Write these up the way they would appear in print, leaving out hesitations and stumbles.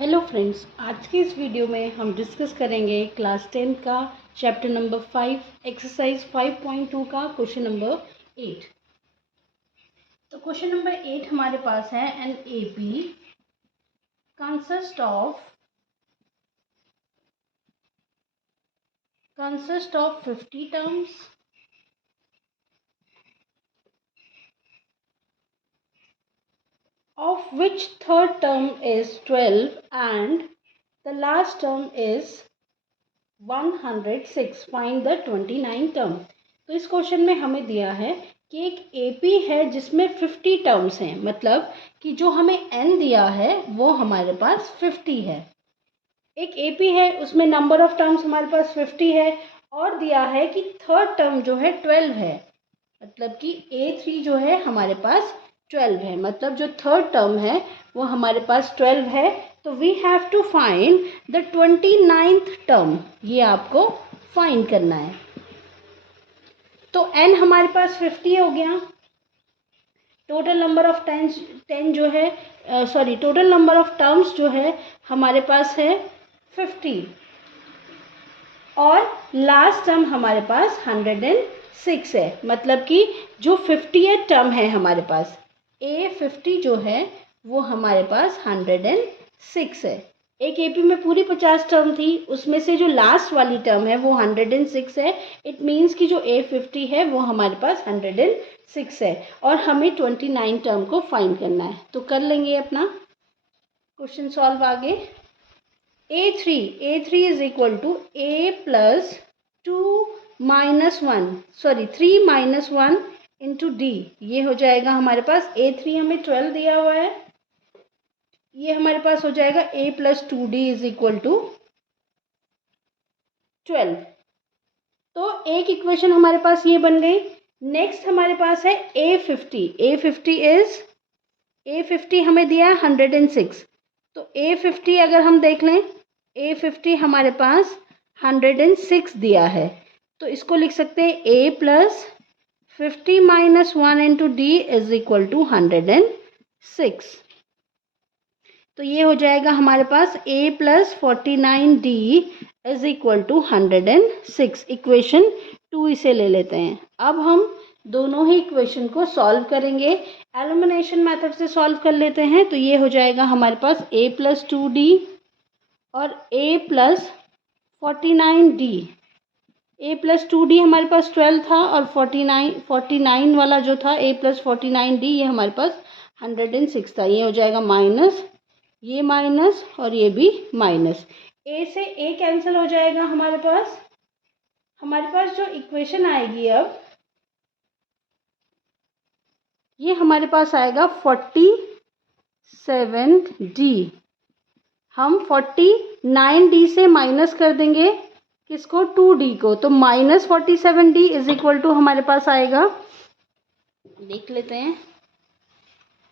Hello friends, आज की इस वीडियो में हम डिस्कस करेंगे क्लास 10 का चैप्टर नंबर 5 एक्सरसाइज 5.2 का क्वेश्चन नंबर 8। तो क्वेश्चन नंबर 8 हमारे पास है an AP consist of 50 terms of which third term is 12 and the last term is 106. Find the 29 term. तो इस क्वेश्चन में हमें दिया है कि एक एपी है जिसमें 50 टर्म्स हैं, मतलब कि जो हमें एन दिया है वो हमारे पास 50 है। एक एपी है उसमें नंबर ऑफ टर्म्स हमारे पास 50 है और दिया है कि थर्ड टर्म जो है 12 है, मतलब कि A3 जो है हमारे पास 12 है, मतलब जो थर्ड टर्म है वो हमारे पास 12 है। तो we have to find the 29th term, ये आपको फाइंड करना है। तो n हमारे पास 50 हो गया। Total number of total number of terms जो है हमारे पास है 50 और लास्ट टर्म हमारे पास 106 है, मतलब कि जो 50th टर्म है हमारे पास A50 जो है वो हमारे पास 106 है। एक एपी में पूरी 50 टर्म थी, उसमें से जो लास्ट वाली टर्म है वो 106 है। इट मीन्स कि जो A50 है वो हमारे पास 106 है और हमें 29 टर्म को फाइंड करना है। तो कर लेंगे अपना क्वेश्चन सॉल्व आगे। A3 is equal to A plus 3 minus 1 into D। ये हो जाएगा हमारे पास A3 हमें 12 दिया हुआ है, ये हमारे पास हो जाएगा A plus 2D is equal to 12। तो एक इक्वेशन हमारे पास ये बन गई। नेक्स्ट हमारे पास है A50 हमें दिया 106। तो A50 अगर हम देख लें, A50 हमारे पास 106 दिया है, तो इसको लिख सकते हैं A plus 50 minus 1 into D is equal to 106। तो ये हो जाएगा हमारे पास A plus 49D is equal to 106। Equation 2 इसे ले लेते हैं। अब हम दोनों ही इक्वेशन को सॉल्व करेंगे, एलिमिनेशन मेथड से सॉल्व कर लेते हैं। तो ये हो जाएगा हमारे पास A plus 2D और A plus 49D। A plus 2D हमारे पास 12 था और 49 वाला जो था A plus 49D ये हमारे पास 106 था। ये हो जाएगा माइनस, ये माइनस और ये भी माइनस। A से A कैंसिल हो जाएगा हमारे पास जो इक्वेशन आएगी अब ये हमारे पास आएगा 47D। हम 49D से माइनस कर देंगे किसको, 2D को, तो minus 47D is equal to हमारे पास आएगा, देख लेते हैं,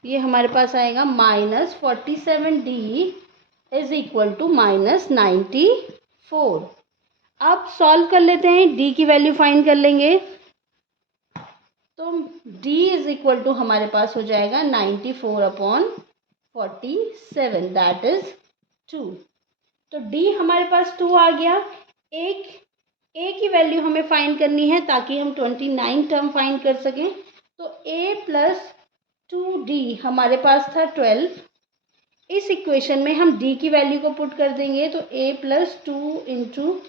ये हमारे पास आएगा minus 47D is equal to minus 94। अब सॉल्व कर लेते हैं, D की वैल्यू फाइंड कर लेंगे। तो D इज इक्वल टू हमारे पास हो जाएगा 94/47, दैट इज 2। तो D हमारे पास 2 आ गया। एक A की वैल्यू हमें फाइंड करनी है ताकि हम 29 टर्म फाइंड कर सकें। तो A plus 2D हमारे पास था 12। इस इक्वेशन में हम D की वैल्यू को पुट कर देंगे, तो A plus 2 into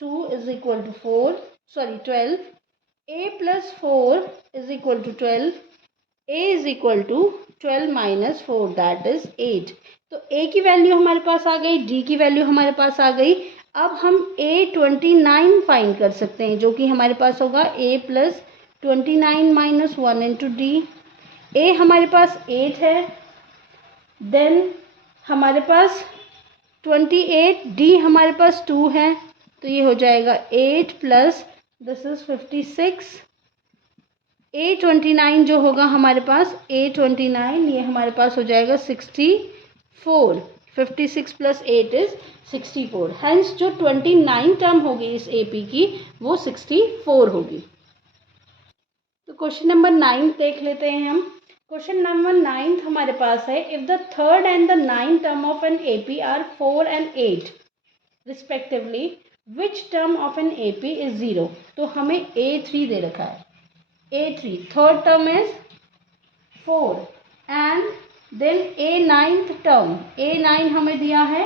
2 is equal to 12। A plus 4 is equal to 12। A is equal to 12 minus 4, that is 8। तो A की वैल्यू हमारे पास आ गई, D की वैल्यू हमारे पास आ गई। अब हम A29 फाइंड कर सकते हैं, जो कि हमारे पास होगा A plus 29 minus 1 into D। A हमारे पास 8 है, देन हमारे पास 28, D हमारे पास 2 है, तो ये हो जाएगा 8 plus दिस इज 56। A29 जो होगा हमारे पास A29 ये हमारे पास हो जाएगा 64। 56 प्लस 8 इज 64। हैंस जो 29 टर्म होगी इस AP की वो 64 होगी। तो क्वेश्चन नंबर 9 देख लेते हैं हम। क्वेश्चन नंबर 9 हमारे पास है, if the third and the 9th term of an AP are 4 and 8 respectively which term of an AP is 0। तो हमें A3 दे रखा है, A3 third term is 4 and then A9th term, A9 हमें दिया है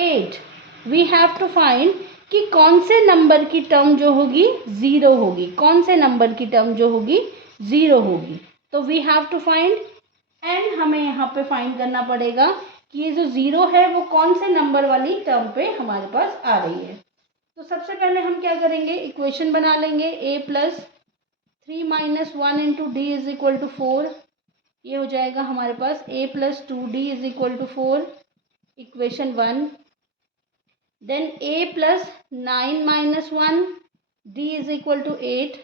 8। वी हैव टू फाइंड कि कौन से नंबर की टर्म जो होगी 0 होगी, कौन से नंबर की टर्म जो होगी 0 होगी। तो we have to find and हमें यहाँ पे फाइंड करना पड़ेगा कि ये जो 0 है वो कौन से नंबर वाली टर्म पे हमारे पास आ रही है। तो सबसे पहले हम क्या करेंगे, इक्वेशन बना लेंगे a plus 3 minus 1 into d is equal to 4। ये हो जाएगा हमारे पास a plus 2d is equal to 4, equation 1। Then a plus 9 minus 1 d is equal to 8,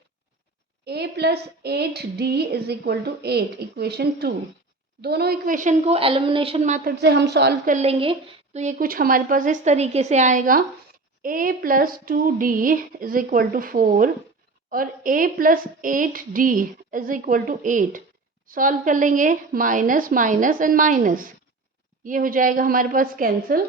a plus 8d is equal to 8, equation 2। दोनों equation को elimination method से हम solve कर लेंगे। तो ये कुछ हमारे पास इस तरीके से आएगा, a plus 2d is equal to 4 और a plus 8d is equal to 8। Solve कर लेंगे, माइनस माइनस एंड माइनस, ये हो जाएगा हमारे पास कैंसिल।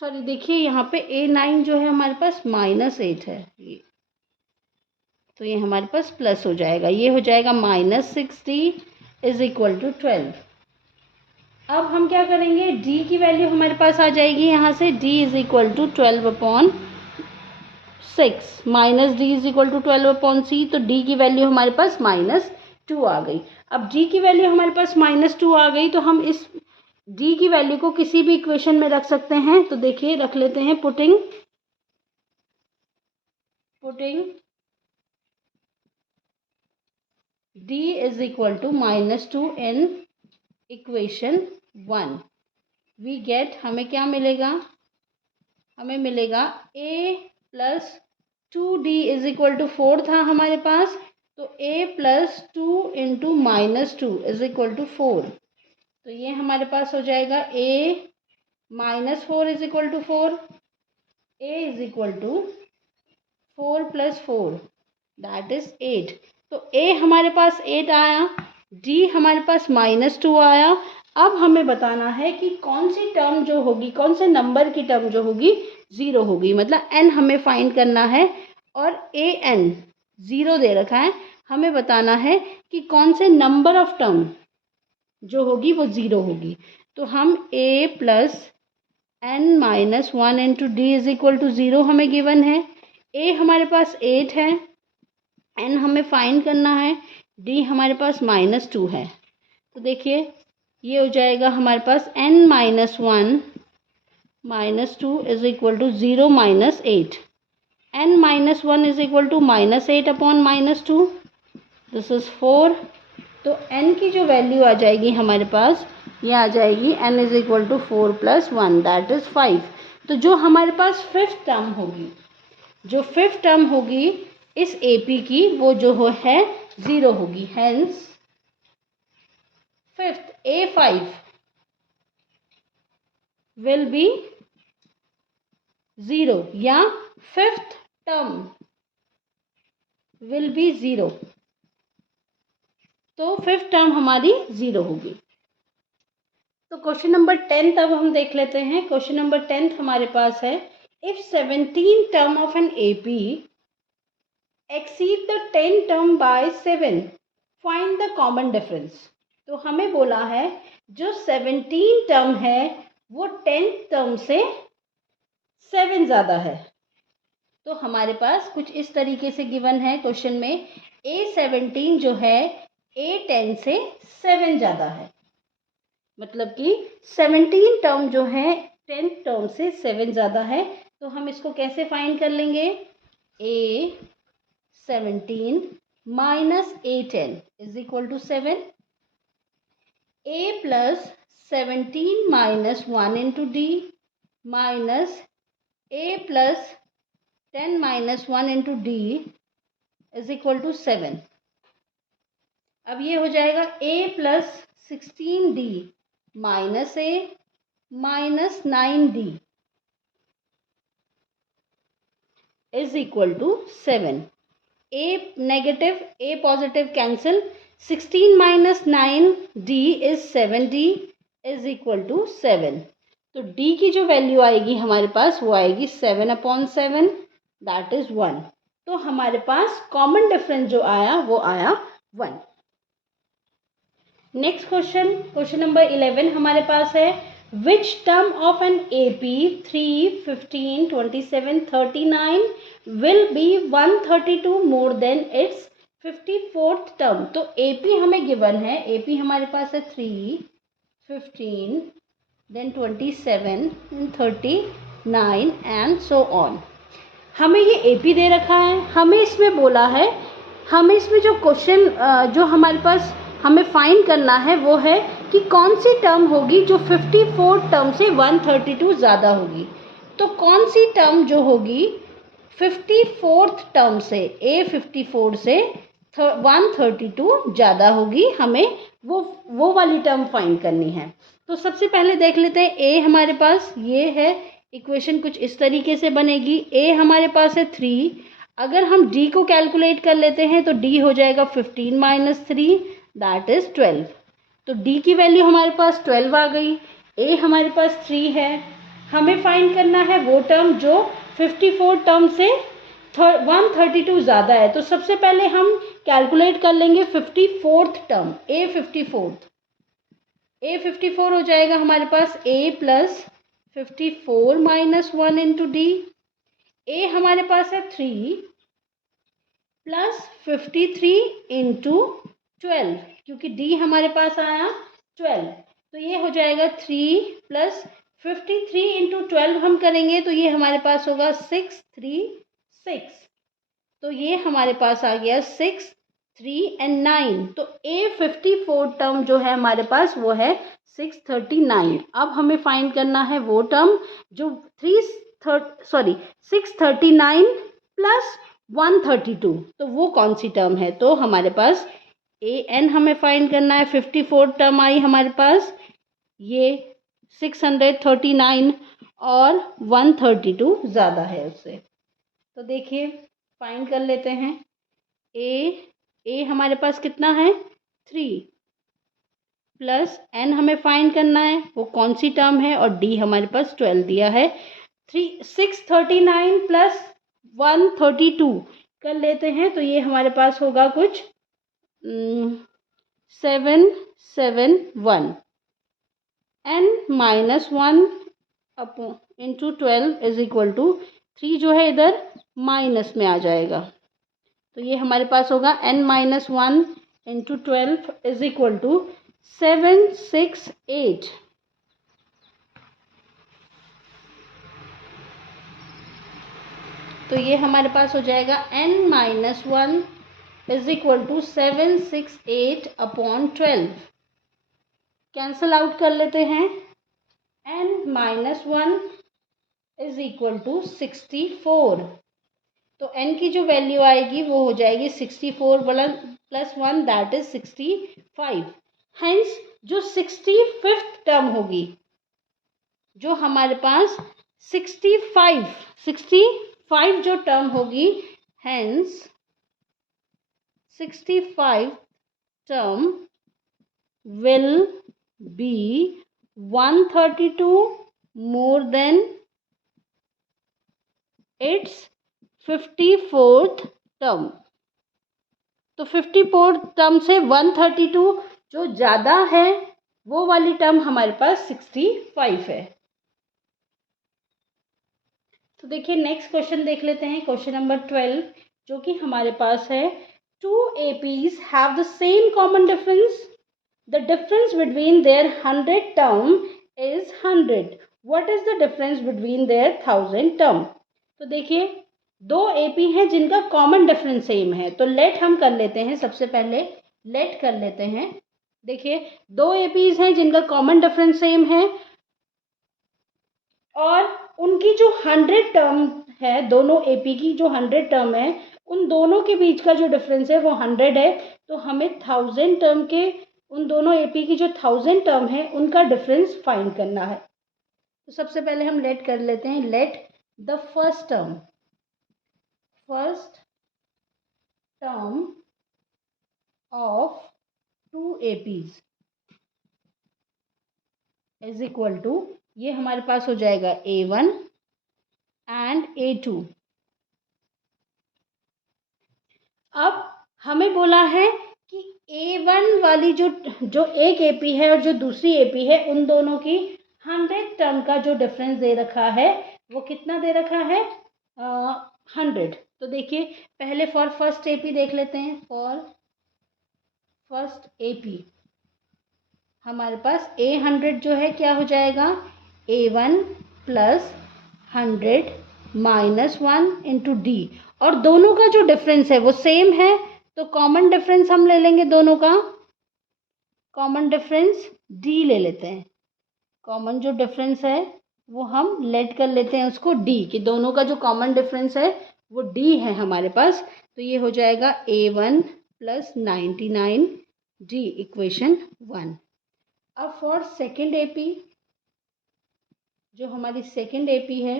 सॉरी देखिए यहाँ पे A9 जो है हमारे पास -8 है, ये तो ये हमारे पास प्लस हो जाएगा, ये हो जाएगा -6d इज इक्वल टू 12। अब हम क्या करेंगे, d की वैल्यू हमारे पास आ जाएगी यहाँ से, d is equal to 12/6 minus d is equal to 12/c। तो d की वैल्यू हमारे पास -2 आ गई। अब d की वैल्यू हमारे पास -2 आ गई तो हम इस d की वैल्यू को किसी भी इक्वेशन में रख सकते हैं। तो देखिए रख लेते हैं, putting d is equal to -2 in equation 1, we get, हमें क्या मिलेगा, हमें मिलेगा a plus 2d is equal to 4 था हमारे पास, तो a plus 2 into -2 is equal to 4। तो ये हमारे पास हो जाएगा a -4 is equal to 4, a is equal to 4 plus 4 that is 8। तो a हमारे पास 8 आया, d हमारे पास -2 आया। अब हमें बताना है कि कौन सी टर्म जो होगी, कौन से नंबर की टर्म जो होगी 0 होगी, मतलब n हमें फाइंड करना है और an 0 दे रखा है। हमें बताना है कि कौन से नंबर ऑफ टर्म जो होगी वो 0 होगी। तो हम a plus n minus 1 into d is equal to 0 हमें गिवन है, a हमारे पास 8 है, n हमें फाइंड करना है, d हमारे पास -2 है। तो देखिए ये हो जाएगा हमारे पास n minus 1 -2 is equal to 0 minus 8, n minus 1 is equal to -8 upon -2, this is 4। तो n की जो वैल्यू आ जाएगी हमारे पास, ये आ जाएगी n is equal to 4 plus 1 that is 5। तो जो हमारे पास फिफ्थ टर्म होगी, जो फिफ्थ टर्म होगी इस AP की, वो जो है 0 होगी। Hence fifth A5 will be 0 या फिफ्थ टर्म विल बी 0। तो फिफ्थ टर्म हमारी 0 होगी। तो क्वेश्चन नंबर 10 अब हम देख लेते हैं। क्वेश्चन नंबर 10 हमारे पास है, if 17 term of an AP exceed the 10 term by 7 find the common difference। तो हमें बोला है जो 17 टर्म है वो 10 टर्म से 7 ज़्यादा है। तो हमारे पास कुछ इस तरीके से गिवन है क्वेश्चन में, A17 जो है A10 से 7 ज़्यादा है, मतलब कि 17 टर्म जो है 10 टर्म से 7 ज़्यादा है। तो हम इसको कैसे फाइंड कर लेंगे, A17 minus A10 is equal to 7, A plus 17 minus 1 into d minus A plus 10 minus 1 into d is equal to 7। अब ये हो जाएगा A plus 16D minus A minus 9D is equal to 7। A negative a positive cancel, 16 minus 9d is 7d is equal to 7। तो d की जो value आएगी हमारे पास वो आएगी 7/7, दैट इज 1। तो हमारे पास कॉमन डिफरेंस जो आया वो आया 1। नेक्स्ट क्वेश्चन, क्वेश्चन नंबर 11 हमारे पास है which term of an AP 3, 15, 27, 39 will be 132 more than its 54th term। तो AP हमें गिवन है, AP हमारे पास है 3, 15, then 27 and 39 and so on। हमें ये AP दे रखा है, हमें इसमें बोला है, हमें इसमें जो क्वेश्चन जो हमारे पास हमें फाइंड करना है वो है कि कौन सी टर्म होगी जो 54 टर्म से 132 ज़्यादा होगी। तो कौन सी टर्म जो होगी 54th टर्म से, A54 से 132 ज़्यादा होगी, हमें वो वाली टर्म फाइंड करनी है। तो सबसे पहले देख लेते हैं A हमारे पास ये है, इक्वेशन कुछ इस तरीके से बनेगी। A हमारे पास है 3, अगर हम D को कैलकुलेट कर लेते हैं तो D हो जाएगा 15 माइनस 3, दैट इज़ 12। तो D की वैल्यू हमारे पास 12 आ गई। A हमारे पास 3 है, हमें फाइंड करना है वो टर्म जो 54 टर्म से 132 ज़्यादा है। तो सबसे पहले हम कैलकुलेट कर लेंगे 54th टर्म, A54 हो जाएगा हमारे पास A plus 54 minus 1 into D. A हमारे पास है 3 प्लस 53 इंटू 12, क्योंकि D हमारे पास आया 12, तो ये हो जाएगा 3 प्लस 53 इंटू 12 हम करेंगे तो ये हमारे पास होगा 636। तो ये हमारे पास आ गया 6, 3 एंड 9। तो A54 टर्म जो है हमारे पास वो है 639। अब हमें फाइंड करना है वो टर्म जो 639 प्लस 132, तो वो कौन सी टर्म है। तो हमारे पास AN हमें फाइंड करना है, 54 टर्म आई हमारे पास, ये 639 और 132 ज़्यादा है उससे। तो देखिए फाइंड कर लेते हैं। A हमारे पास कितना है 3 प्लस N हमें फाइंड करना है वो कौन सी टर्म है, और D हमारे पास 12 दिया है। 639 प्लस 132 कर लेते हैं तो ये हमारे पास होगा कुछ 771 N minus 1 into 12 is equal to 3 जो है इधर माइनस में आ जाएगा, तो ये हमारे पास होगा N minus 1 into 12 is equal to 768। तो ये हमारे पास हो जाएगा N minus 1 is equal to 768 upon 12। Cancel out कर लेते हैं। N minus 1 is equal to 64। तो N की जो वैल्यू आएगी वो हो जाएगी 64 प्लस 1 दैट इज 65। हेंस जो 65th टर्म होगी, जो हमारे पास 65 जो टर्म होगी, hence 65 term will be 132 more than its 54th term. तो 54th टर्म से 132 जो ज़्यादा है वो वाली टर्म हमारे पास 65 है। तो देखिए नेक्स्ट क्वेश्चन देख लेते हैं, क्वेश्चन नंबर 12 जो कि हमारे पास है 2 APs have the same common difference. The difference between their 100 term is 100. What is the difference between their 1000 term? तो देखिए 2 AP हैं जिनका कॉमन डिफरेंस सेम है, तो लेट हम कर लेते हैं, सबसे पहले लेट कर लेते हैं। देखिए 2 APs हैं जिनका कॉमन डिफरेंस सेम है और उनकी जो 100 टर्म है, दोनों AP की जो 100 टर्म है उन दोनों के बीच का जो डिफरेंस है वो 100 है। तो हमें 1000 टर्म के उन दोनों AP की जो 1000 टर्म है उनका डिफरेंस फाइंड करना है। तो सबसे पहले हम लेट कर लेते हैं, let the first term of 2 APs is equal to, ये हमारे पास हो जाएगा A1 एंड A2। अब हमें बोला है कि A1 वाली जो एक AP है और जो दूसरी AP है, उन दोनों की 100 टर्म का जो डिफरेंस दे रखा है वो कितना दे रखा है, 100। तो देखिए पहले फॉर फर्स्ट AP देख लेते हैं। फॉर फर्स्ट AP हमारे पास A100 जो है क्या हो जाएगा, A1 plus 100 minus 1 into D, और दोनों का जो डिफरेंस है वो सेम है, तो कॉमन डिफरेंस हम ले लेंगे दोनों का, कॉमन डिफरेंस डी ले लेते हैं। कॉमन जो डिफरेंस है वो हम लेट कर लेते हैं उसको डी, कि दोनों का जो कॉमन डिफरेंस है वो डी है हमारे पास। तो ये हो जाएगा A1 प्लस 99 डी, इक्वेशन 1। अब फॉर सेकेंड AP, जो हमारी सेकेंड AP है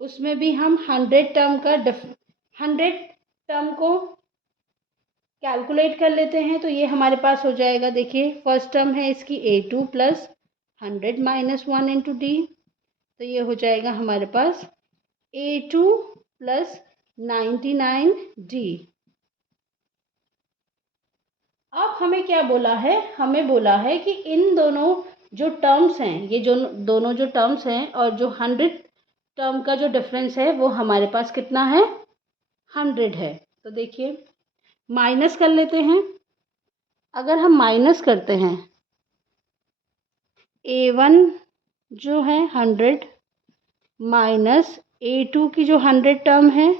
उसमें भी हम 100 टर्म को कैलकुलेट कर लेते हैं। तो ये हमारे पास हो जाएगा, देखिए फर्स्ट टर्म है इसकी A2 plus 100 minus 1 into d, तो ये हो जाएगा हमारे पास A2 प्लस 99 डी। अब हमें क्या बोला है, हमें बोला है कि इन दोनों जो टर्म्स हैं, ये जो दोनों जो टर्म्स हैं और जो 100 टर्म का जो डिफरेंस है वो हमारे पास कितना है, 100 है। तो देखिए माइनस कर लेते हैं। अगर हम माइनस करते हैं A1 जो है 100 माइनस A2 की जो 100 टर्म है,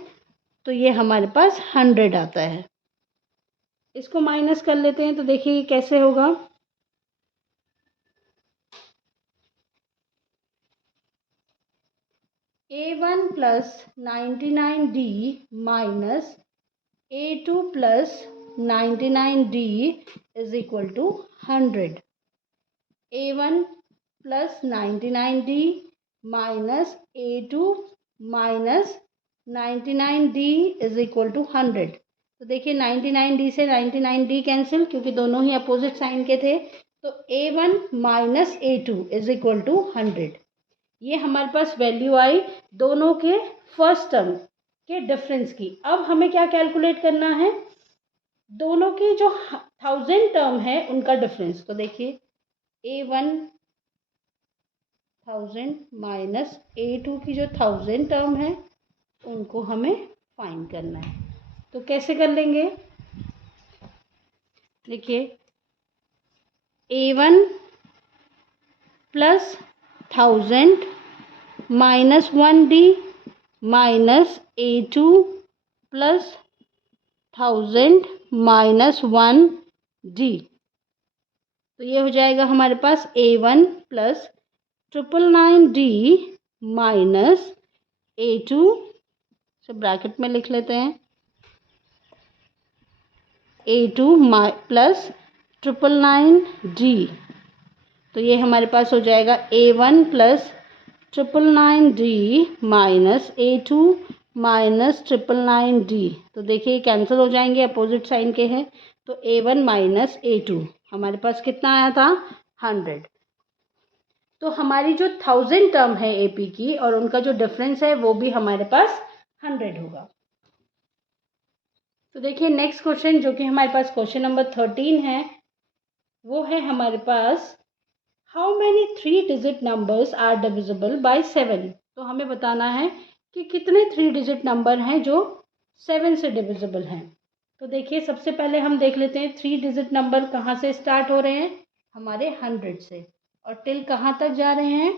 तो ये हमारे पास 100 आता है। इसको माइनस कर लेते हैं, तो देखिए ये कैसे होगा, A1 plus 99D minus A2 plus 99D is equal to 100। A1 plus 99D minus A2 minus 99D is equal to 100। तो देखिए 99D से 99D कैंसिल, क्योंकि दोनों ही अपोजिट साइन के थे। तो A1 minus A2 is equal to 100। ये हमारे पास वैल्यू आई दोनों के फर्स्ट टर्म के डिफरेंस की। अब हमें क्या कैलकुलेट करना है, दोनों की जो 1000 टर्म है उनका डिफरेंस। तो देखिए A1 1000 माइनस A2 की जो 1000 टर्म है उनको हमें फाइंड करना है। तो कैसे कर लेंगे, देखिए A1 plus 1000 minus 1D minus A2 plus 1000 minus 1D, तो ये हो जाएगा हमारे पास A1 plus 999D minus A2, से ब्रैकेट में लिख लेते हैं, A2 प्लस 999D। तो ये हमारे पास हो जाएगा A1 plus 999D minus A2 minus 999D। तो देखिए कैंसिल हो जाएंगे, अपोजिट साइन के हैं। तो A1 माइनस A2 हमारे पास कितना आया था, 100। तो हमारी जो 1000 टर्म है AP की और उनका जो डिफरेंस है वो भी हमारे पास 100 होगा। तो देखिए नेक्स्ट क्वेश्चन जो कि हमारे पास क्वेश्चन नंबर 13 है, वो है हमारे पास how many 3 digit numbers are divisible by 7। तो हमें बताना है कि कितने 3 डिजिट नंबर हैं जो 7 से डिविजिबल हैं। तो देखिए सबसे पहले हम देख लेते हैं 3 डिजिट नंबर कहाँ से स्टार्ट हो रहे हैं, हमारे 100 से, और टिल कहाँ तक जा रहे हैं,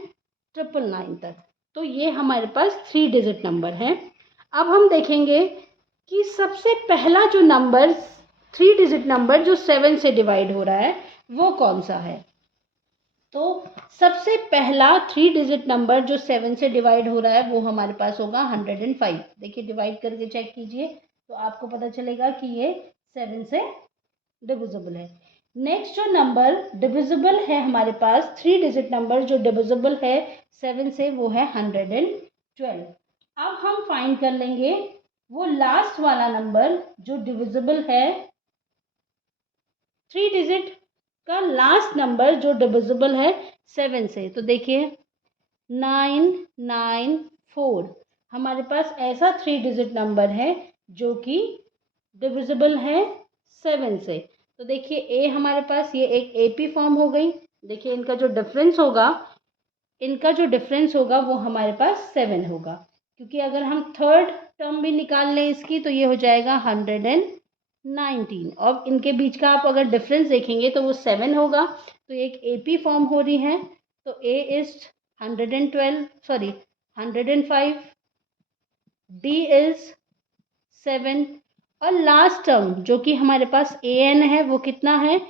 999 तक। तो ये हमारे पास 3 डिजिट नंबर हैं। अब हम देखेंगे कि सबसे पहला जो नंबर 3 डिजिट नंबर जो 7 से डिवाइड हो रहा है वो कौन सा है। तो सबसे पहला 3 डिजिट नंबर जो 7 से डिवाइड हो रहा है वो हमारे पास होगा 105। देखिए डिवाइड करके चेक कीजिए तो आपको पता चलेगा कि ये 7 से डिविजिबल है। नेक्स्ट जो नंबर डिविजिबल है हमारे पास, 3 डिजिट नंबर जो डिविजिबल है 7 से, वो है 112। अब हम फाइंड कर लेंगे वो लास्ट वाला नंबर जो डिविजिबल है, 3 डिजिट का लास्ट नंबर जो डिविजिबल है 7 से। तो देखिए 994 हमारे पास ऐसा 3 डिजिट नंबर है जो कि डिविजिबल है 7 से। तो देखिए ए हमारे पास ये एक एपी फॉर्म हो गई। देखिए इनका जो डिफरेंस होगा वो हमारे पास 7 होगा, क्योंकि अगर हम थर्ड टर्म भी निकाल लें इसकी तो ये हो जाएगा 119। और इनके बीच का आप अगर डिफरेंस देखेंगे तो वो 7 होगा, तो एक एपी फॉर्म हो रही है। तो ए इज 105, डी इज 7 और लास्ट टर्म जो कि हमारे पास ए एन है वो कितना है,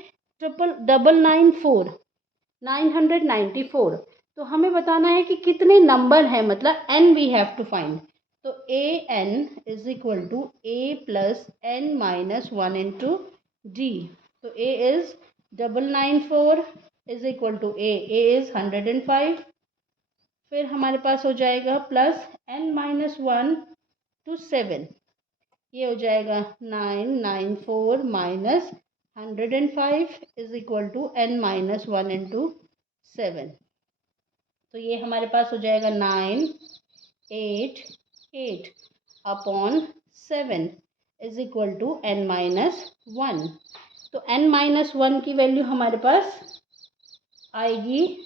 994। तो हमें बताना है कि कितने नंबर हैं, मतलब n we have to find. तो a n is equal to a plus n minus 1 into d. तो a is 994 is equal to a is 105। फिर हमारे पास हो जाएगा प्लस एन माइनस 1 टू 7, ये हो जाएगा 994 minus 105 is equal to n minus 1 into 7। तो ये हमारे पास हो जाएगा 988 upon 7 is equal to n minus 1। तो एन माइनस 1 की वैल्यू हमारे पास आएगी,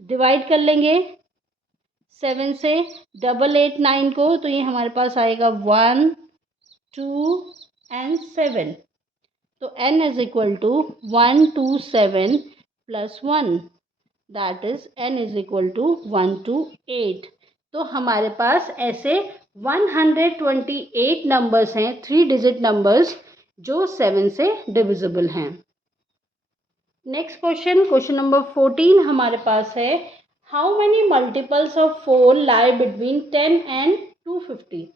डिवाइड कर लेंगे 7 से 889 को, तो ये हमारे पास आएगा 1, 2 and 7। तो n is equal to 127 plus 1, that is n is equal to 128। तो हमारे पास ऐसे 128 नंबर्स हैं, 3 डिजिट नंबर्स जो 7 से डिविजिबल हैं। नेक्स्ट क्वेश्चन नंबर 14 हमारे पास है, how many multiples of 4 lie between 10 and 250।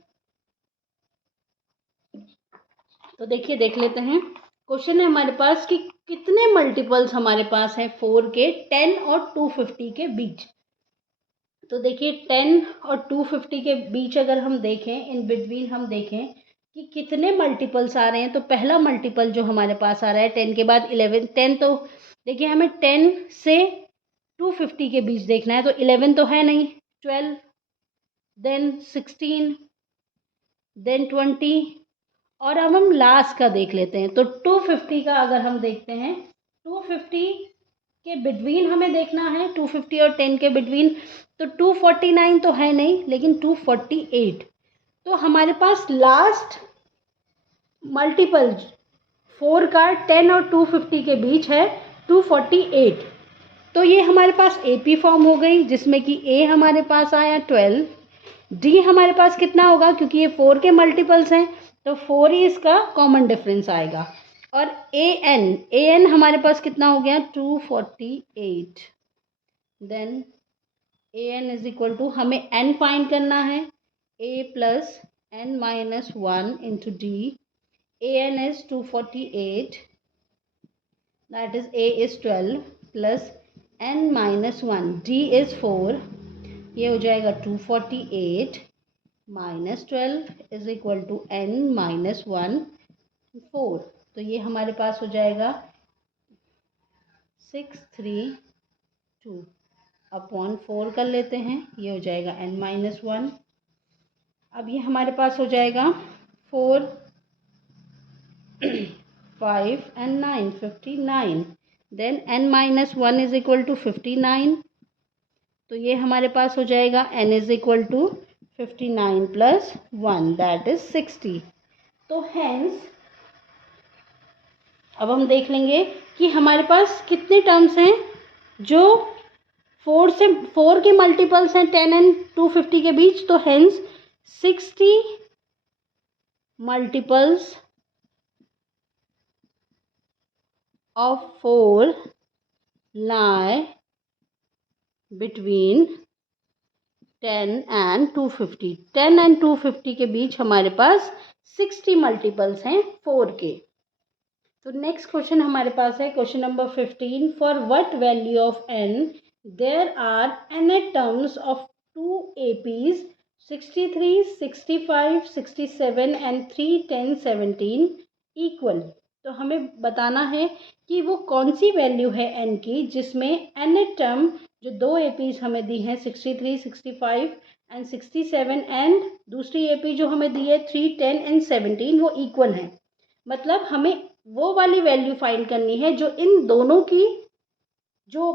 तो देखिए देख लेते हैं, क्वेश्चन है हमारे पास कि कितने मल्टीपल्स हमारे पास हैं 4 के 10 और 250 के बीच। तो देखिए 10 और 250 के बीच अगर हम देखें, इन बिटवीन हम देखें कि कितने मल्टीपल्स आ रहे हैं। तो पहला मल्टीपल जो हमारे पास आ रहा है 10 के बाद 11, 10 तो देखिए हमें 10 से 250 के बीच देखना है, तो 11 तो है नहीं, 12, देन 16, देन 20 और अब हम लास्ट का देख लेते हैं। तो 250 का अगर हम देखते हैं, 250 के बिटवीन हमें देखना है, 250 और 10 के बिटवीन। तो 249 तो है नहीं, लेकिन 248। तो हमारे पास लास्ट मल्टीपल 4 का 10 और 250 के बीच है 248। तो ये हमारे पास एपी फॉर्म हो गई, जिसमें कि ए हमारे पास आया 12, डी हमारे पास कितना होगा, क्योंकि ये 4 के मल्टीपल्स हैं तो 4 ही इसका कॉमन डिफरेंस आएगा। और ए एन हमारे पास कितना हो गया, 248। Then a n is equal to, हमें एन फाइंड करना है, a plus n minus 1 into d. A n is 248, that is a is 12 plus n minus 1, d is 4, ये हो जाएगा 248 minus 12 is equal to n minus 1, 4। तो ये हमारे पास हो जाएगा 632 अपॉन 4 कर लेते हैं, ये हो जाएगा एन माइनस 1। अब ये हमारे पास हो जाएगा 4, 5 and 9, 59। Then n minus 1 is equal to 59। तो ये हमारे पास हो जाएगा n is equal to 59 plus 1, that is 60। तो हेंस अब हम देख लेंगे कि हमारे पास कितने टर्म्स हैं जो 4 के मल्टीपल्स हैं 10 एंड 250 के बीच। तो hence 60 multiples of 4 lie between 10 and 250। 10 and 250 के बीच हमारे पास 60 मल्टीपल्स हैं 4 के। तो नेक्स्ट क्वेश्चन हमारे पास है question number 15, for what value of n there are n terms of 2 APs 63, 65, 67 and 3, 10, 17 equal. तो हमें बताना है कि वो कौन सी वैल्यू है n की जिसमें n टर्म जो दो एपीज हमें दी हैं 63, 65 एंड 67 एंड दूसरी एपी जो हमें दी है 3, 10 एंड 17 वो इक्वल हैं। मतलब हमें वो वाली वैल्यू फाइंड करनी है जो इन दोनों की जो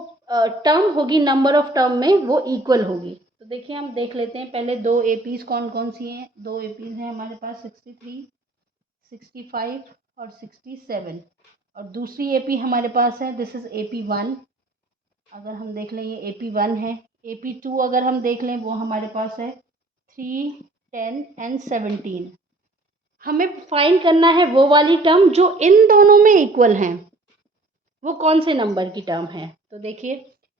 टर्म होगी नंबर ऑफ टर्म में वो इक्वल होगी। तो देखिए हम देख लेते हैं पहले दो एपीज कौन कौन सी हैं। दो एपीज हैं हमारे पास 63, 65 और 67 और दूसरी एपी हमारे पास है दिस इज AP1। अगर हम देख लें ये AP1 है। AP2 अगर हम देख लें वो हमारे पास है 3, 10 एंड 17। हमें फाइंड करना है वो वाली टर्म जो इन दोनों में इक्वल हैं। वो कौन से नंबर की टर्म है। तो देखिए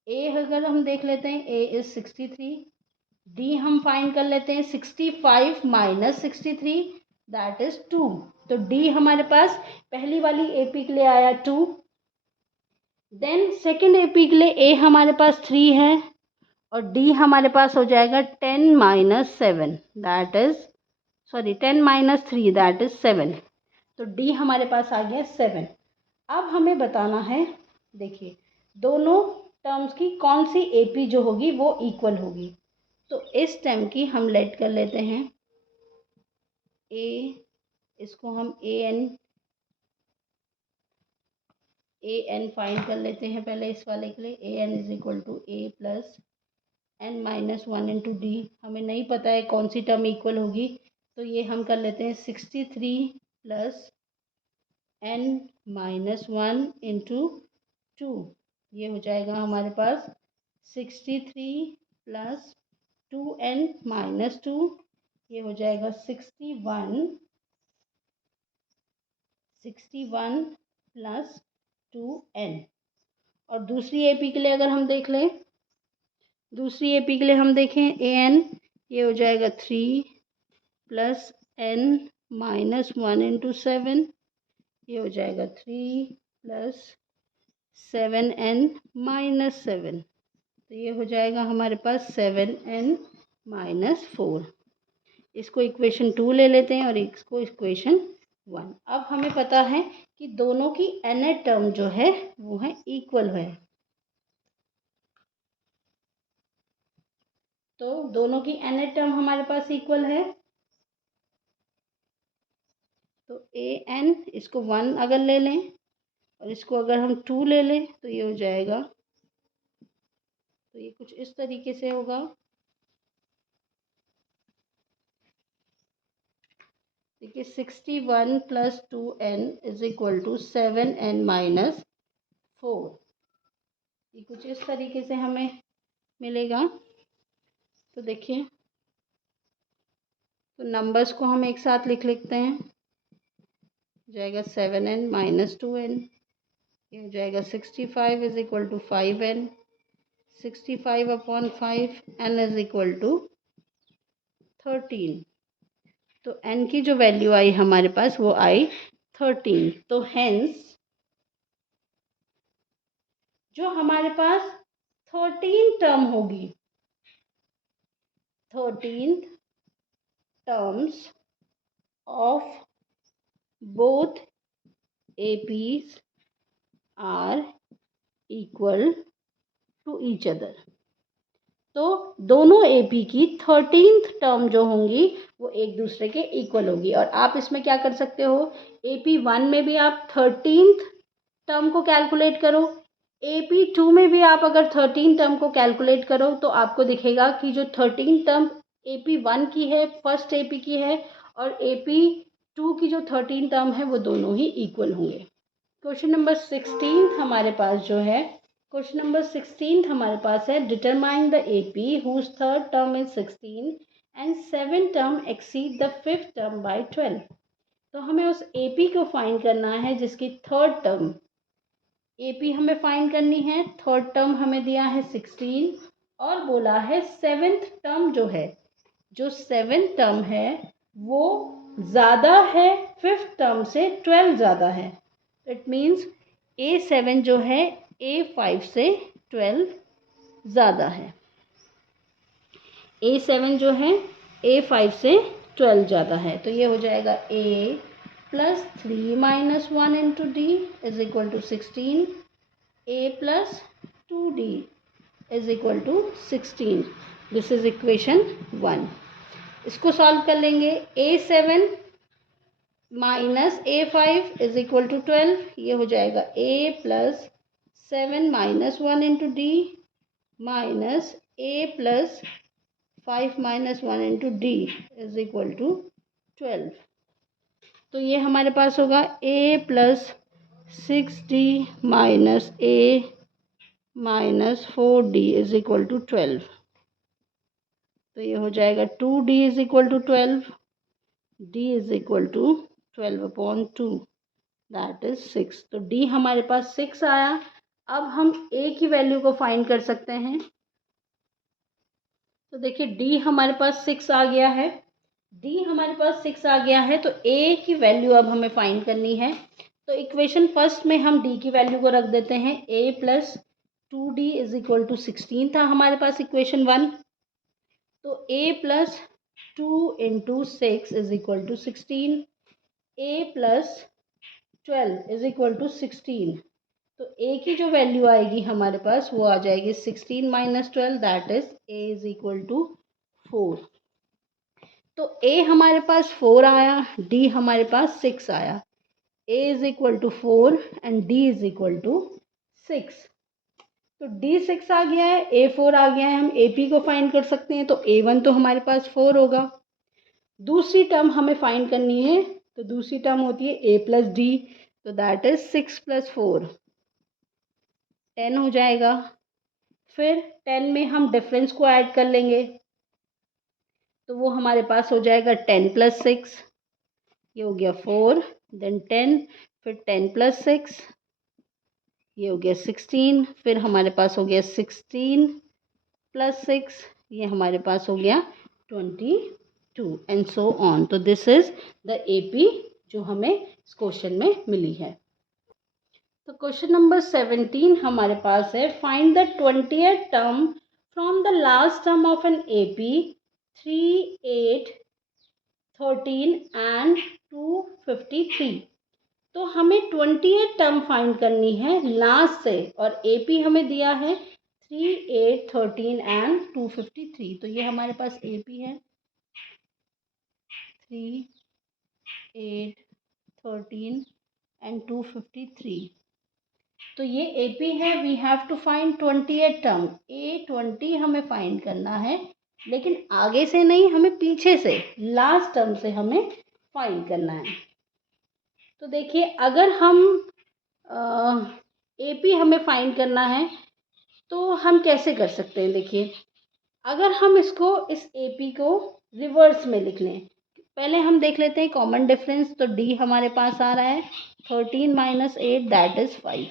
ए अगर हम देख लेते हैं ए इज 63। डी हम फाइंड कर लेते हैं 65 माइनस 63 दैट इज 2। तो डी हमारे पास पहली वाली एपी के लिए आया 2। देन सेकेंड एपी के लिए ए हमारे पास 3 है और डी हमारे पास हो जाएगा 10 minus 7 that is 10 minus 3 that is 7। तो डी हमारे पास आ गया 7। अब हमें बताना है देखिए दोनों टर्म्स की कौन सी एपी जो होगी वो इक्वल होगी। तो इस टर्म की हम लेट कर लेते हैं ए, इसको हम ए एन फाइंड कर लेते हैं पहले इस वाले के लिए। A n is equal to a plus n minus 1 into d. हमें नहीं पता है कौन सी टर्म इक्वल होगी तो ये हम कर लेते हैं 63 प्लस एन माइनस 1 इंटू 2। ये हो जाएगा हमारे पास 63 प्लस 2n माइनस 2। ये हो जाएगा 61 प्लस 2n। और दूसरी एपी के लिए अगर हम देख लें दूसरी एपी के लिए हम देखें an ये हो जाएगा 3 प्लस n माइनस 1 इंटू 7। ये हो जाएगा 3 प्लस 7n माइनस 7। तो ये हो जाएगा हमारे पास 7n माइनस 4। इसको इक्वेशन 2 ले लेते हैं और इसको इक्वेशन 1। अब हमें पता है कि दोनों की n टर्म जो है वो है इक्वल है। तो दोनों की n टर्म हमारे पास इक्वल है। तो an इसको 1 अगर ले लें और इसको अगर हम 2 ले लें तो ये हो जाएगा। तो ये कुछ इस तरीके से होगा। देखिए 61 plus 2n is equal to 7n minus 4। ये कुछ इस तरीके से हमें मिलेगा। तो देखिए तो नंबर्स को हम एक साथ लिख लेते हैं। हो जाएगा 7n माइनस 2n। ये हो जाएगा 65 is equal to 5n। 65 upon 5 n is equal to 13। तो n की जो वैल्यू आई हमारे पास वो आई 13। तो हेंस जो हमारे पास 13 टर्म होगी 13 terms of both APs are equal to each other. तो दोनों AP की 13th टर्म जो होंगी वो एक दूसरे के इक्वल होगी। और आप इसमें क्या कर सकते हो AP1 में भी आप 13th टर्म को कैलकुलेट करो। AP2 में भी आप अगर 13 टर्म को कैलकुलेट करो तो आपको दिखेगा कि जो 13 टर्म AP1 की है फर्स्ट AP की है और AP2 की जो 13 टर्म है वो दोनों ही इक्वल होंगे। क्वेश्चन नंबर 16 हमारे पास जो है क्वेश्चन नंबर 16 हमारे पास है determine the AP whose third term is 16 and 7 term exceed the fifth term by 12। तो हमें उस AP को फाइंड करना है जिसकी थर्ड टर्म AP हमें फाइंड करनी है। थर्ड टर्म हमें दिया है 16 और बोला है सेवेंथ टर्म जो है जो सेवेंथ टर्म है वो ज़्यादा है फिफ्थ टर्म से 12 ज़्यादा है। इट मीन्स A7 जो है A5 से 12 ज़्यादा है। A7 जो है ए 5 से 12 ज़्यादा है, तो ये हो जाएगा a plus 3 minus 1 into d is equal to 16, a plus 2d is equal to 16। This is equation 1। इसको सॉल्व कर लेंगे। a7 minus a5 is equal to 12, ये हो जाएगा a plus 7 minus 1 into d minus a plus 5 minus 1 into d is equal to 12। तो ये हमारे पास होगा a plus 6d minus a minus 4d is equal to 12। तो ये हो जाएगा 2d is equal to 12, d is equal to 12/2, that is 6। तो d हमारे पास 6 आया। अब हम a की वैल्यू को फाइंड कर सकते हैं। तो देखिए d हमारे पास 6 आ गया है, d हमारे पास 6 आ गया है, तो a की वैल्यू अब हमें फाइंड करनी है। तो इक्वेशन फर्स्ट में हम d की वैल्यू को रख देते हैं। a plus 2d is equal to 16 था हमारे पास इक्वेशन 1। तो a plus 2 into 6 is equal to 16, a plus 12 is equal to 16। तो a की जो वैल्यू आएगी हमारे पास वो आ जाएगी 16 minus 12, that is a is equal to 4। तो a हमारे पास 4 आया, d हमारे पास 6 आया। a is equal to 4 and d is equal to 6। तो d 6 आ गया है, a 4 आ गया है, हम ap को फाइंड कर सकते हैं। तो a1 तो हमारे पास 4 होगा। दूसरी टर्म हमें फाइंड करनी है, तो दूसरी टर्म होती है a प्लस डी, तो दैट इज 6 प्लस 4 10 हो जाएगा। फिर 10 में हम डिफरेंस को ऐड कर लेंगे, तो वो हमारे पास हो जाएगा 10 प्लस 6, ये हो गया 4, देन 10, फिर 10 प्लस 6, ये हो गया 16, फिर हमारे पास हो गया 16 प्लस 6, ये हमारे पास हो गया 22 एंड सो ऑन। तो दिस इज द AP जो हमें इस क्वेश्चन में मिली है। तो क्वेश्चन नंबर 17 हमारे पास है, find the 20th term from the last term of an AP 3, 8, 13 and 253। तो हमें 20th टर्म फाइंड करनी है लास्ट से, और AP हमें दिया है 3, 8, 13 एंड 253। तो ये हमारे पास AP है 3, 8, 13 एंड 253। तो ये AP है। We have to find 20th term. A20 हमें फाइंड करना है, लेकिन आगे से नहीं, हमें पीछे से, लास्ट टर्म से हमें फाइंड करना है। तो देखिए अगर हम AP हमें फाइंड करना है तो हम कैसे कर सकते हैं। देखिए अगर हम इसको, इस AP को रिवर्स में लिख लें, पहले हम देख लेते हैं कॉमन डिफरेंस। तो D हमारे पास आ रहा है 13 माइनस 8, दैट इज 5।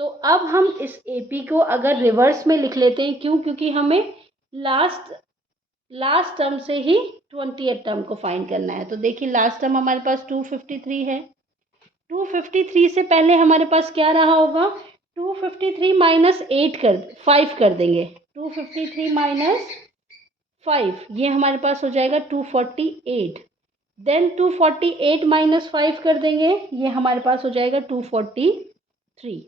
तो अब हम इस AP को अगर रिवर्स में लिख लेते हैं, क्यों? क्योंकि हमें लास्ट टर्म से ही 20th टर्म को फाइंड करना है। तो देखिए लास्ट टर्म हमारे पास 253 है। 253 से पहले हमारे पास क्या रहा होगा, 253 माइनस 5 कर देंगे। 253 माइनस 5, ये हमारे पास हो जाएगा 248। देन 248 माइनस 5 कर देंगे, ये हमारे पास हो जाएगा 243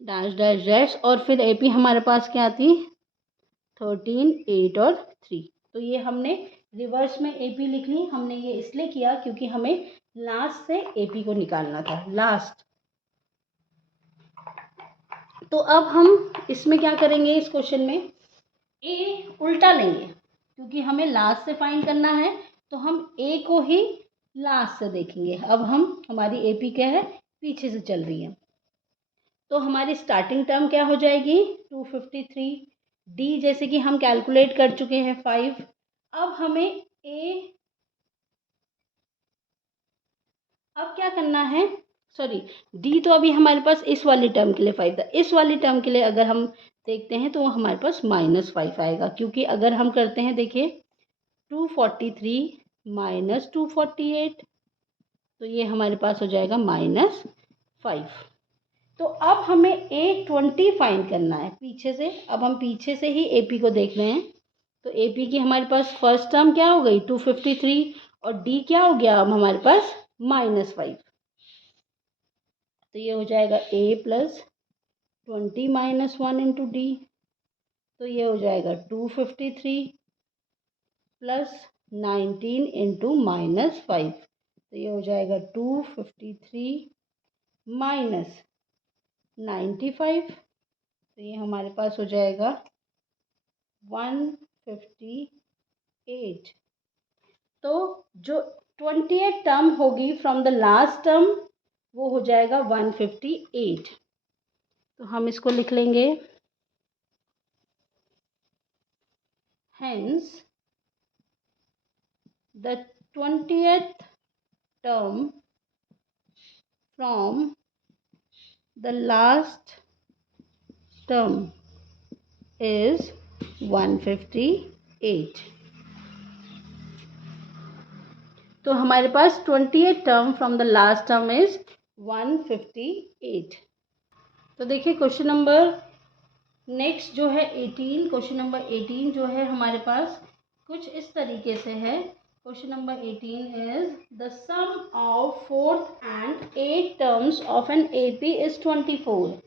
डैश डैश डैश। और फिर AP हमारे पास क्या थी, 13, 8 और 3। तो ये हमने रिवर्स में AP लिख ली। हमने ये इसलिए किया क्योंकि हमें लास्ट से AP को निकालना था, लास्ट। तो अब हम इसमें क्या करेंगे, इस क्वेश्चन में A उल्टा लेंगे, क्योंकि हमें लास्ट से फाइंड करना है, तो हम A को ही लास्ट से देखेंगे। अब हमारी AP क्या है, पीछे से चल रही है। तो हमारी स्टार्टिंग टर्म क्या हो जाएगी, 253। D जैसे कि हम कैलकुलेट कर चुके हैं 5। अब हमें अब क्या करना है, सॉरी D तो अभी हमारे पास इस वाली टर्म के लिए 5 था। इस वाली टर्म के लिए अगर हम देखते हैं तो वो हमारे पास -5 आएगा, क्योंकि अगर हम करते हैं, देखिए 243 माइनस 248, तो ये हमारे पास हो जाएगा -5। तो अब हमें A20 फाइंड करना है पीछे से। अब हम पीछे से ही AP को देख रहे हैं। तो ए पी की हमारे पास फर्स्ट टर्म क्या हो गई 253 और डी क्या हो गया अब हमारे पास -5। तो ये हो जाएगा ए प्लस 20 - 1 इंटू डी। तो ये हो जाएगा 253 प्लस 19 इंटू -5। तो ये हो जाएगा 253 माइनस 95। तो ये हमारे पास हो जाएगा 158। तो जो 28 टर्म होगी फ्रॉम द लास्ट टर्म वो हो जाएगा 158। तो हम इसको लिख लेंगे hence the 20th term from the last term is 158। तो हमारे पास 20th term from the last term is 158। तो देखिए क्वेश्चन नंबर नेक्स्ट जो है 18, क्वेश्चन नंबर 18 जो है हमारे पास कुछ इस तरीके से है। Question number 18 is the sum of 4th and 8th terms of an AP is 24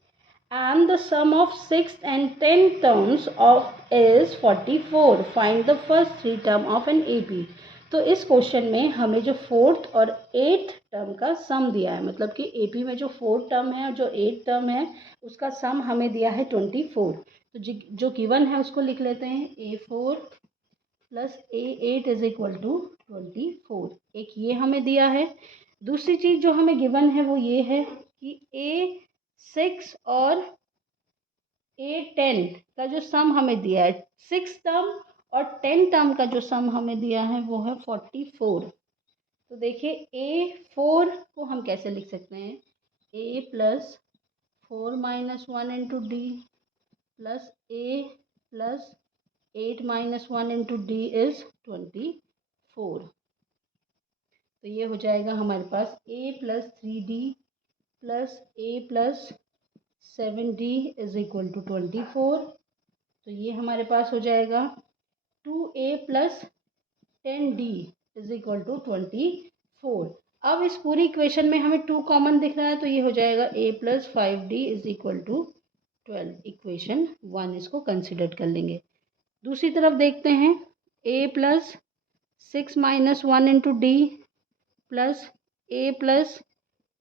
and the sum of 6th and 10th terms of is 44. Find the first 3 term of an AP। तो इस question में हमें जो 4th और 8th term का सम दिया है, मतलब कि एपी में जो 4th टर्म है और जो 8th टर्म है उसका सम हमें दिया है 24। तो जो गिवन है उसको लिख लेते हैं A4 plus A8 is equal to 24। एक ये हमें दिया है। दूसरी चीज़ जो हमें गिवन है वो ये है कि A6 और A10 का जो सम हमें दिया है, 6 टर्म और 10 टर्म का जो सम हमें दिया है वो है 44। तो देखिए A4 को हम कैसे लिख सकते हैं, A plus 4 - 1 into d plus A plus 8 - 1 into d is 24। तो ये हो जाएगा हमारे पास A plus 3D plus A plus 7D is equal to 24। तो ये हमारे पास हो जाएगा 2A plus 10D is equal to 24। अब इस पूरी इक्वेशन में हमें 2 कॉमन दिख रहा है, तो ये हो जाएगा A plus 5D is equal to 12। Equation 1 इसको कंसिडर कर लेंगे। दूसरी तरफ देखते हैं A plus 6 - 1 into d plus A plus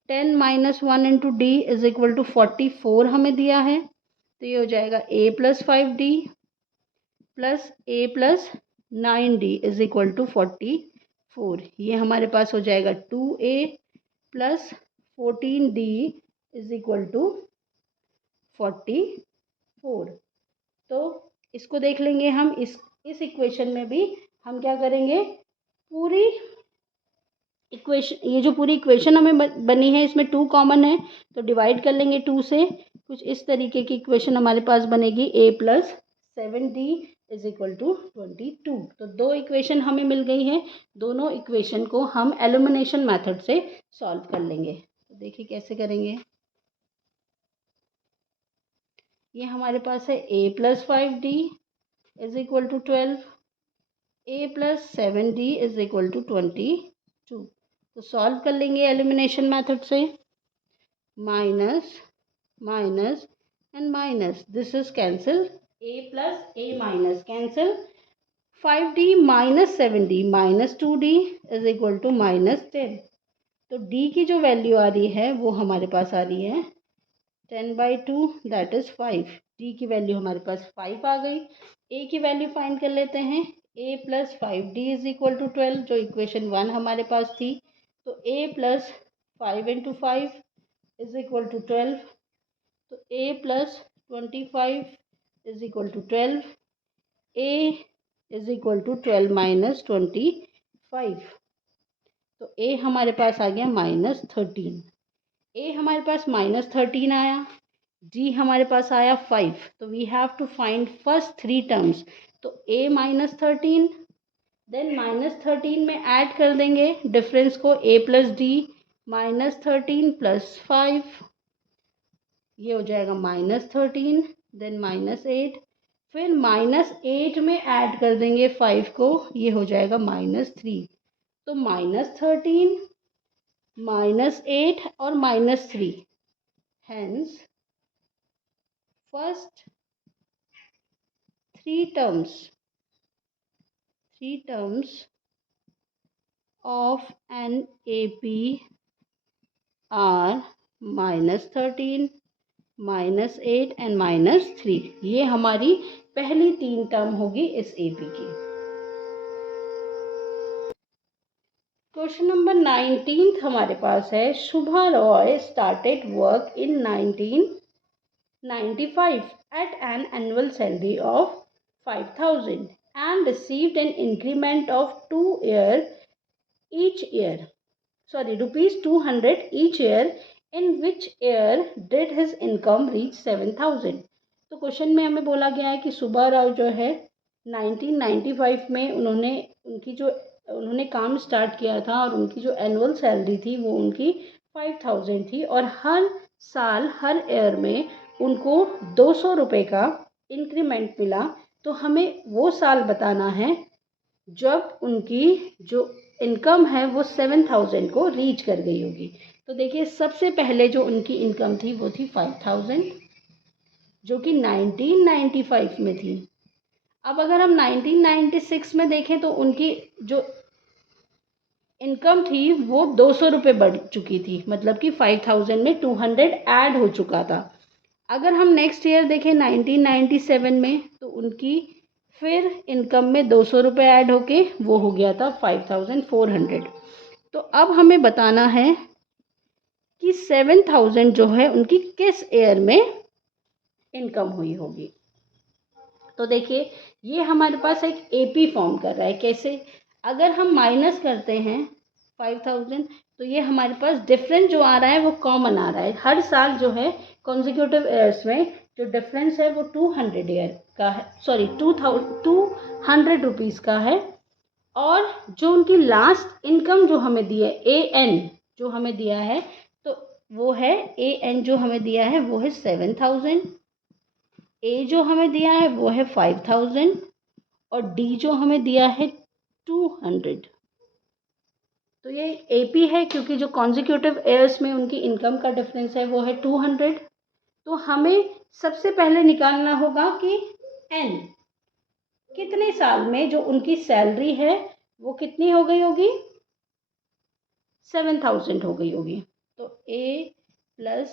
10 - 1 into d is equal to 44 हमें दिया है। तो ये हो जाएगा A plus 5D plus A plus 9D is equal to 44। ये हमारे पास हो जाएगा 2A plus 14D is equal to 44। तो इसको देख लेंगे हम। इस इक्वेशन में भी हम क्या करेंगे, पूरी इक्वेशन, ये जो पूरी इक्वेशन हमें बनी है इसमें 2 कॉमन है तो डिवाइड कर लेंगे 2 से। कुछ इस तरीके की इक्वेशन हमारे पास बनेगी A plus 7D is equal to 22। तो 2 इक्वेशन हमें मिल गई हैं। दोनों इक्वेशन को हम एलिमिनेशन मेथड से सॉल्व कर लेंगे। तो देखिए कैसे करेंगे। ये हमारे पास है A plus 5D is equal to 12, A plus 7D is equal to 22। तो सॉल्व कर लेंगे एलिमिनेशन मेथड से। Minus minus and minus, this is cancel, A plus A minus cancel, 5D minus 7D minus 2D is equal to -10। तो D की जो value आ रही है वो हमारे पास आ रही है 10/2 दैट इज 5। D की वैल्यू हमारे पास 5 आ गई। A की वैल्यू फाइंड कर लेते हैं। A plus 5D is equal to 12 जो इक्वेशन 1 हमारे पास थी। तो A plus 5 into 5 is equal to 12। तो A plus 25 is equal to 12। A is equal to 12 minus 25। तो A हमारे पास आ गया -13। A हमारे पास -13 आया, D हमारे पास आया 5। तो we have to find first 3 terms. तो A -13 देन -13 में ऐड कर देंगे डिफरेंस को, A प्लस D -13 प्लस 5, ये हो जाएगा -13 देन -8। फिर -8 में ऐड कर देंगे 5 को, ये हो जाएगा -3। तो -13, -8 और -3। Hence first three terms of an AP are -13, -8 and -3। ये हमारी पहली 3 टर्म होगी इस AP की। क्वेश्चन नंबर 19 हमारे पास है, Shubha Roy started work in 1995 at an annual salary of 5,000 and received an increment of rupees 200 each year. In which year did his income reach 7,000? तो क्वेश्चन में हमें बोला गया है कि सुब्बा राव जो है 1995 में उन्होंने काम स्टार्ट किया था और उनकी जो एनुअल सैलरी थी वो उनकी 5,000 थी और हर साल हर ईयर में उनको 200 रुपये का इंक्रीमेंट मिला। तो हमें वो साल बताना है जब उनकी जो इनकम है वो 7,000 को रीच कर गई होगी। तो देखिए सबसे पहले जो उनकी इनकम थी वो थी 5,000, जो कि 1995 में थी। अब अगर हम 1996 में देखें तो उनकी जो इनकम थी वो 200 रुपये बढ़ चुकी थी, मतलब कि 5,000 में 200 ऐड हो चुका था। अगर हम नेक्स्ट ईयर देखें 1997 में तो उनकी फिर इनकम में 200 रुपये ऐड होके वो हो गया था 5,400। तो अब हमें बताना है कि 7,000 जो है उनकी किस ईयर में इनकम हुई होगी। तो देखिए ये हमारे पास एक AP फॉर्म कर रहा है। कैसे? अगर हम माइनस करते हैं 5,000 तो ये हमारे पास डिफरेंस जो आ रहा है वो कॉमन आ रहा है। हर साल जो है कॉन्जिक्यूटिव ईयर्स में जो डिफरेंस है वो 200 ईयर का है, सॉरी 200 रुपीज़ का है। और जो उनकी लास्ट इनकम जो हमें दी है AN जो हमें दिया है, तो वो है AN जो हमें दिया है वो है 7,000, A जो हमें दिया है वो है 5,000 और D जो हमें दिया है 200। तो ये AP है क्योंकि जो कॉन्जिक्यूटिव ईयर्स में उनकी इनकम का डिफरेंस है वो है 200। तो हमें सबसे पहले निकालना होगा कि N कितने साल में जो उनकी सैलरी है वो कितनी हो गई होगी, 7,000 हो गई होगी। तो A +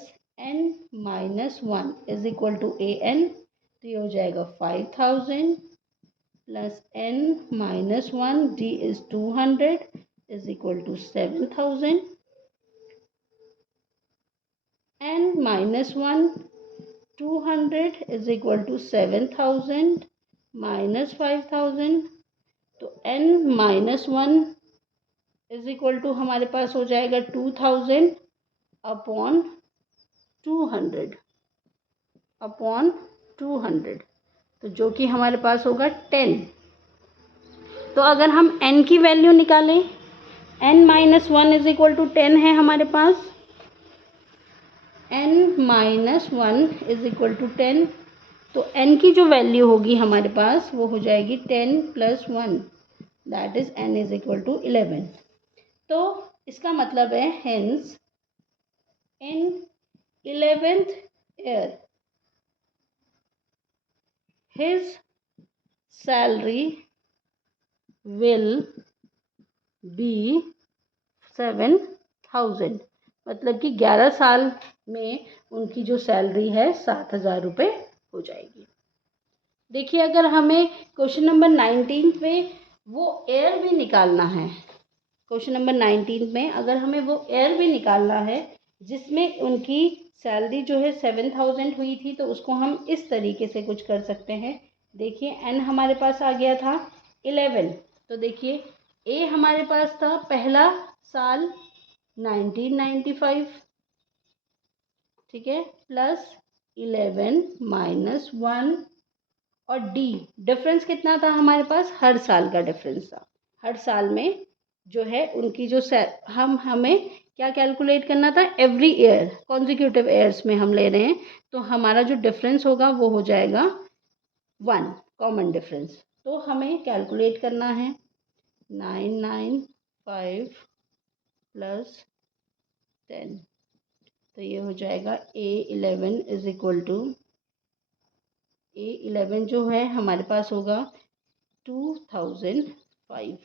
N - 1 = AN। तो ये हो जाएगा 5,000 + N - 1, D is 200 = 7,000। N - 1 200 = 7,000 - 5,000। तो N - 1 = हमारे पास हो जाएगा 2,000 अपॉन 200 तो जो कि हमारे पास होगा 10। तो अगर हम n की वैल्यू निकालें, n - 1 = 10 है हमारे पास। n - 1 = 10, तो n की जो वैल्यू होगी हमारे पास वो हो जाएगी 10 + 1, दैट इज़ n = 11। तो इसका मतलब है hence in 11th year his salary will be 7,000, मतलब कि 11 साल में उनकी जो सैलरी है 7,000 रुपये हो जाएगी। देखिए अगर हमें क्वेश्चन नंबर 19 पे वो ईयर भी निकालना है, क्वेश्चन नंबर 19 में अगर हमें वो ईयर भी निकालना है जिसमें उनकी सैलरी जो है 7,000 हुई थी, तो उसको हम इस तरीके से कुछ कर सकते हैं। देखिए n हमारे पास आ गया था 11, तो देखिए A हमारे पास था पहला साल 1995, ठीक है, +11 - 1 और D डिफरेंस कितना था हमारे पास, हर साल का डिफरेंस था। हर साल में जो है उनकी जो हमें क्या कैलकुलेट करना था, एवरी ईयर कॉन्जिक्यूटिव ईयर्स में हम ले रहे हैं, तो हमारा जो डिफरेंस होगा वो हो जाएगा 1 कॉमन डिफरेंस। तो हमें कैलकुलेट करना है 995 प्लस 10, तो ये हो जाएगा A11 is equal to A11 जो है हमारे पास होगा 2005।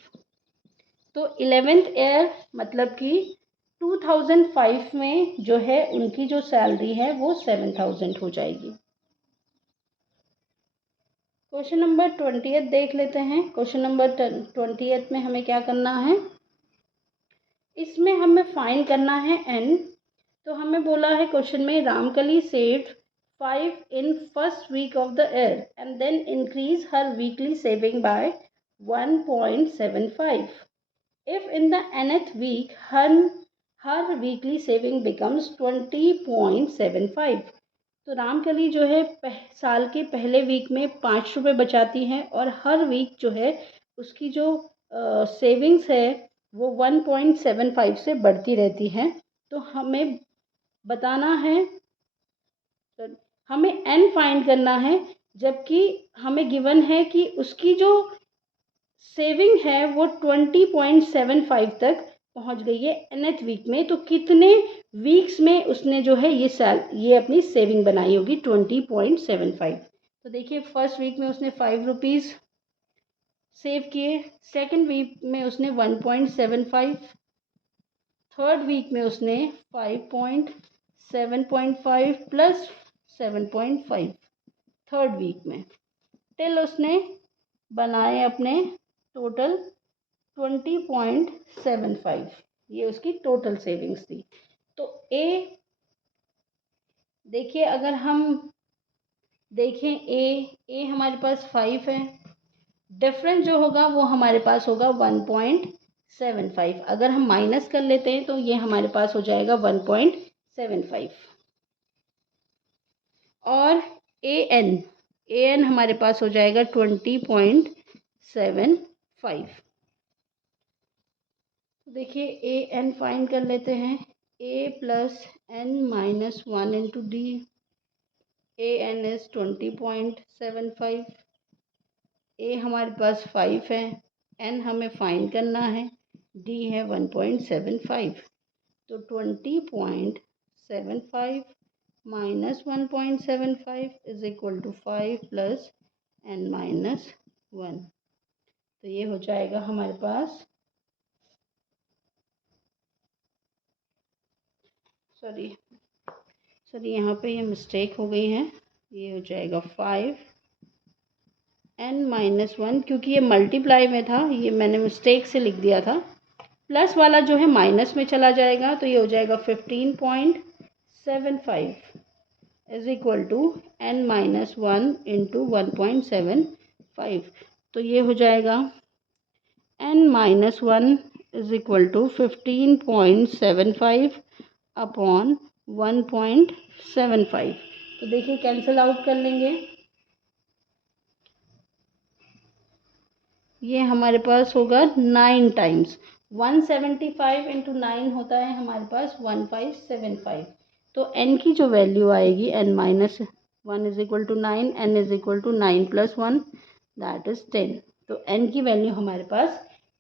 तो 11th ईयर मतलब कि 2005 में जो है उनकी जो सैलरी है वो 7000 हो जाएगी। क्वेश्चन नंबर 20th देख लेते हैं। क्वेश्चन नंबर 20th में हमें क्या करना है, इसमें हमें फाइंड करना है n। तो हमें बोला है क्वेश्चन में Ramkali saved 5 in first week of the year and then increase her weekly saving by 1.75 if in the nth week her weekly saving becomes 20.75। तो रामकली जो है साल के पहले वीक में 5 रुपये बचाती है और हर वीक जो है उसकी जो सेविंग्स है वो 1.75 से बढ़ती रहती है। तो हमें बताना है, हमें n फाइंड करना है, जबकि हमें गिवन है कि उसकी जो सेविंग है वो 20.75 तक पहुंच गई है nth वीक में। तो कितने वीक्स में उसने जो है ये अपनी सेविंग बनाई होगी 20.75। तो देखिए फर्स्ट वीक में उसने 5 रुपीज़ सेव किए, सेकंड वीक में उसने 1.75, थर्ड वीक में उसने 7.5 प्लस 7.5 थर्ड वीक में, टिल उसने बनाए अपने टोटल 20.75। ये उसकी टोटल सेविंग्स थी। तो ए देखिए, अगर हम देखें ए हमारे पास 5 है, डिफरेंस जो होगा वो हमारे पास होगा 1.75। अगर हम माइनस कर लेते हैं तो ये हमारे पास हो जाएगा 1.75। और ए एन हमारे पास हो जाएगा 20.75। देखिए ए एन फाइंड कर लेते हैं, a plus n minus 1 into d. A n is 20.75। A हमारे पास 5 है, n हमें फाइंड करना है, d है 1.75। तो 20.75 minus 1.75 is equal to 5 plus n minus 1। तो ये हो जाएगा हमारे पास, सॉरी यहाँ पे ये मिस्टेक हो गई है, ये हो जाएगा 5 n माइनस 1, क्योंकि ये मल्टीप्लाई में था, ये मैंने मिस्टेक से लिख दिया था। प्लस वाला जो है माइनस में चला जाएगा, तो ये हो जाएगा 15.75 is equal to n minus 1 into 1.75। तो ये हो जाएगा n minus 1 is equal to 15.75 upon 1.75। तो देखिए कैंसिल आउट कर लेंगे, ये हमारे पास होगा 9 टाइम्स 175 इंटू 9 होता है हमारे पास 1575। तो n की जो वैल्यू आएगी n minus 1 is equal to 9, n is equal to 9 plus 1 that is 10। तो n की वैल्यू हमारे पास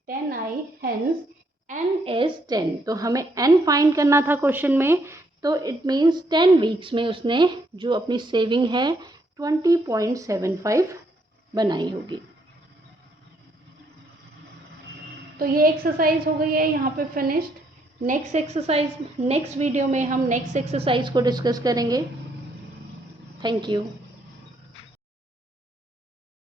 10 आई, हेंस n इज 10। तो हमें n फाइंड करना था क्वेश्चन में, तो इट मीन्स 10 वीक्स में उसने जो अपनी सेविंग है 20.75 बनाई होगी। तो ये एक्सरसाइज हो गई है यहाँ पे फिनिश्ड। नेक्स्ट वीडियो में हम नेक्स्ट एक्सरसाइज को डिस्कस करेंगे। Thank you.